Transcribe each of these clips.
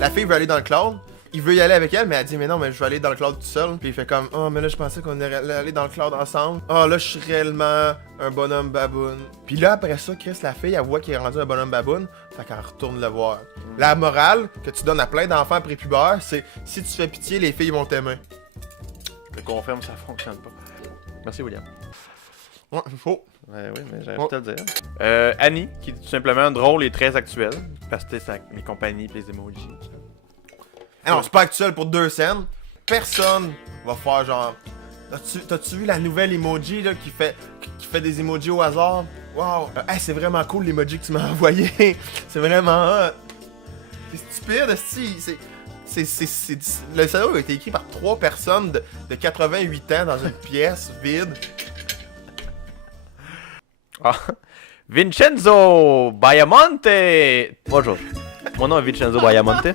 La fille veut aller dans le cloud. Il veut y aller avec elle, mais elle dit mais non, mais je vais aller dans le cloud tout seul. Puis il fait comme oh mais là je pensais qu'on allait aller dans le cloud ensemble. Oh là je suis réellement un bonhomme baboune. Puis là après ça, Chris, la fille elle voit qu'il est rendu un bonhomme baboune, fait qu'elle retourne le voir. La morale que tu donnes à plein d'enfants prépubères, c'est si tu fais pitié, les filles vont t'aimer. Je confirme, ça fonctionne pas. Merci William. Ouais, faux. Ouais, oui, mais j'aurais pu te le dire. Annie, qui est tout simplement drôle et très actuelle. Parce que c'est les compagnies et les emojis. Ah non, c'est pas actuel pour 2 scènes. Personne va faire genre. T'as-tu vu la nouvelle emoji là, qui fait des emojis au hasard? Wow! Hey, c'est vraiment cool l'emoji que tu m'as envoyé. C'est vraiment hot. C'est stupide, le scénario a été écrit par 3 personnes de 88 ans dans une pièce vide. Ah. Vincenzo Baiamonte! Bonjour. Mon nom est Vincenzo Baiamonte. T'as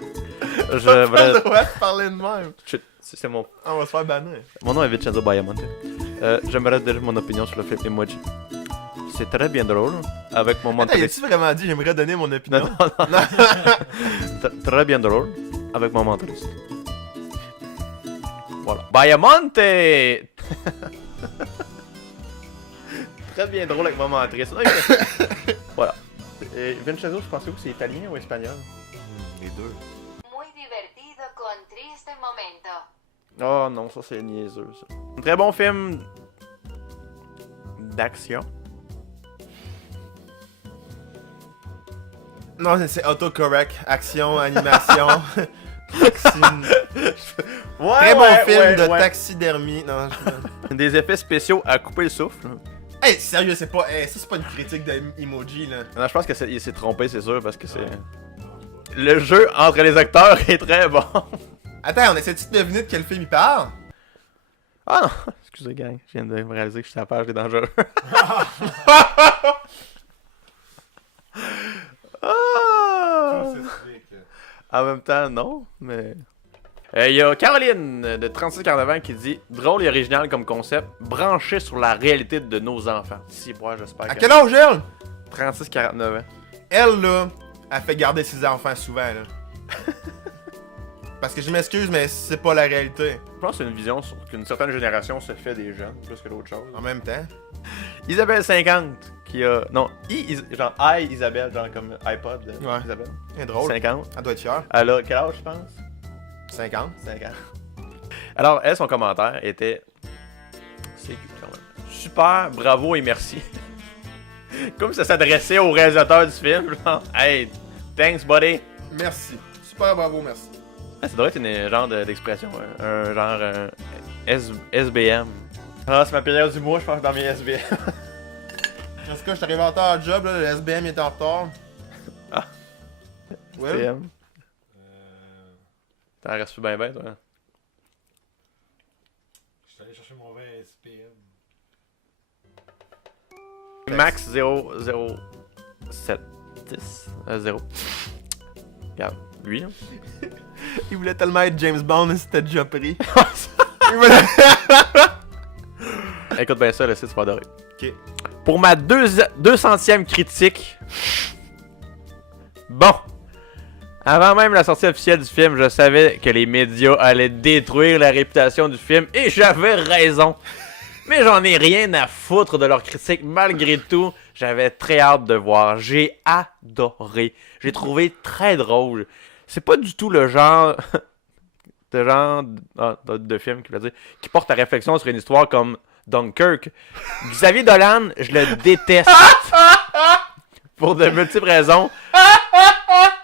pas le droit de parler de même. C'est mon... On va se faire bannir. Mon nom est Vincenzo Baiamonte. J'aimerais dire mon opinion sur le film Emoji. C'est très bien drôle. Avec mon Attends, as-tu vraiment dit j'aimerais donner mon opinion? Non. Très bien drôle. Avec mon mentoriste. Voilà. Baiamonte! Très bien drôle avec mon mentoriste. Voilà. Vincenzo, je pensais que c'est italien ou espagnol? Les deux. Muy divertido con triste momento. Oh non, ça c'est niaiseux ça. Un très bon film d'action. Non, c'est autocorrect. Action, animation. Très bon film de taxidermie. Non, Des effets spéciaux à couper le souffle. Hey, sérieux, c'est pas. Hey, ça, c'est pas une critique d'emoji, là. Non, je pense qu'il s'est trompé, c'est sûr, parce que c'est. Le jeu entre les acteurs est très bon. Attends, on essaie-tu de deviner de quel film il parle? Ah non, excusez, gang, je viens de me réaliser que je suis à la page des dangereux. En même temps, non, mais. Il y a Caroline de 3649 qui dit drôle et original comme concept, branché sur la réalité de nos enfants. Si, moi, j'espère. À quel âge elle? 36-49 ans. Elle, là, elle fait garder ses enfants souvent, là. Parce que je m'excuse, mais c'est pas la réalité. Je pense que c'est une vision sur qu'une certaine génération se fait des jeunes, plus que d'autres choses. En même temps. Isabelle 50, qui a. Non, genre Isabelle, genre comme iPod. Ouais. Isabelle. C'est drôle. 50. Elle doit être fière. Elle a quel âge, je pense? 50. 50. Alors, elle, son commentaire était. C'est cute quand même. Super, bravo et merci. Comme ça s'adressait au réalisateur du film, genre, hey, thanks, buddy. Merci. Super bravo, merci. Ah, ça doit être une genre d'expression, un genre SBM. Ah, c'est ma période du mois, je pense, dans mes SBM. En tout cas, je suis arrivé en retard à job, là, le SBM était en retard. Ah. Ouais. SBM. T'en restes plus bien, toi? Je suis allé chercher mon vrai SPM. Max 00710 0. Regarde, lui, hein. Il voulait tellement être James Bond, mais c'était déjà pris. Il voulait... Écoute bien ça, le site, tu vas adorer. Ok. Pour ma 200e critique. Bon. Avant même la sortie officielle du film, je savais que les médias allaient détruire la réputation du film et j'avais raison. Mais j'en ai rien à foutre de leur critique. Malgré tout, j'avais très hâte de voir. J'ai adoré. J'ai trouvé très drôle. C'est pas du tout le genre de film qui porte à réflexion sur une histoire comme Dunkirk. Xavier Dolan, je le déteste. Pour de multiples raisons.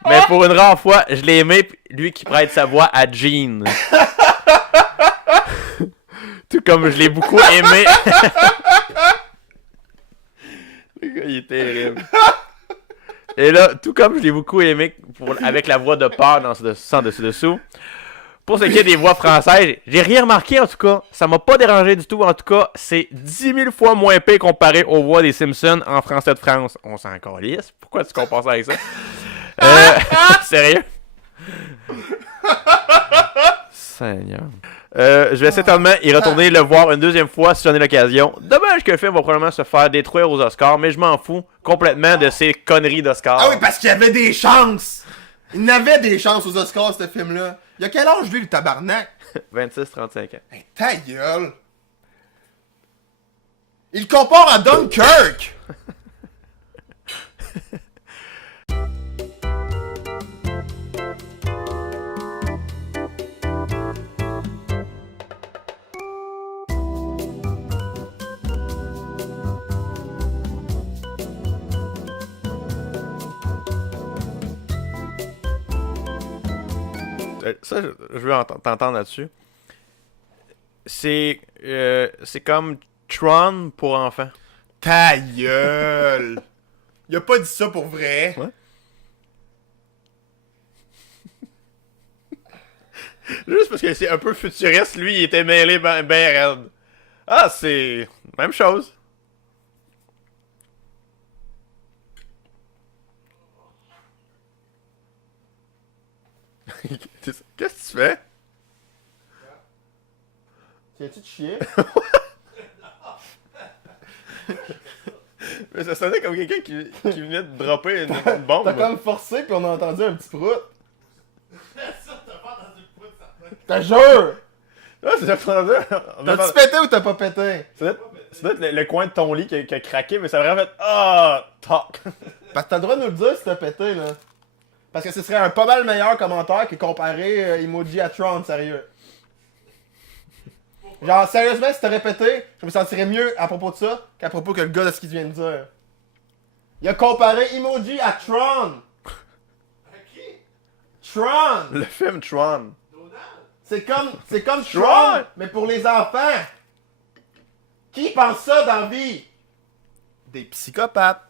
Mais pour une rare fois, je l'ai aimé, lui qui prête sa voix à Gene. Tout comme je l'ai beaucoup aimé. Le gars, il est terrible. Et là, tout comme je l'ai beaucoup aimé avec la voix de peur dans Sans Dessus-Dessous. Pour ce qui est des voix françaises, j'ai rien remarqué en tout cas. Ça m'a pas dérangé du tout. En tout cas, c'est 10 000 fois moins pire comparé aux voix des Simpsons en français de France. On s'en calisse. Pourquoi tu compares ça avec ça? Sérieux? Seigneur. Je vais certainement y retourner le voir une deuxième fois si j'en ai l'occasion. Dommage que le film va probablement se faire détruire aux Oscars, mais je m'en fous complètement de ces conneries d'Oscars. Ah oui, parce qu'il y avait des chances! Il n'avait des chances aux Oscars, ce film-là. Il a quel âge, lui, le tabarnak? 26-35 ans. Hey, ta gueule! Il le compare à Dunkirk! Ça, je veux t'entendre là-dessus. C'est comme Tron pour enfants. Ta gueule! Il a pas dit ça pour vrai. Ouais. Juste parce que c'est un peu futuriste, lui, il était mêlé ben raide. Ah, c'est... même chose. Qu'est-ce que tu fais? Tiens-tu de chier? Mais ça sonnait comme quelqu'un qui venait de dropper une bombe. T'as comme forcé pis on a entendu un petit prout. T'as jure! Ah, c'est ça que t'as entendu. T'as-tu pété ou t'as pas pété? Ça doit être le coin de ton lit qui a craqué, mais ça a vraiment fait... Ah! Talk! Parce que t'as le droit de nous le dire si t'as pété, là. Parce que ce serait un pas mal meilleur commentaire que comparer Emoji à Tron, sérieux. Genre, sérieusement, si t'aurais pété, je me sentirais mieux à propos de ça qu'à propos que le gars de ce qu'il vient de dire. Il a comparé Emoji à Tron! Tron! Le film Tron. C'est comme Tron! Tron, mais pour les enfants! Qui pense ça dans la vie? Des psychopathes.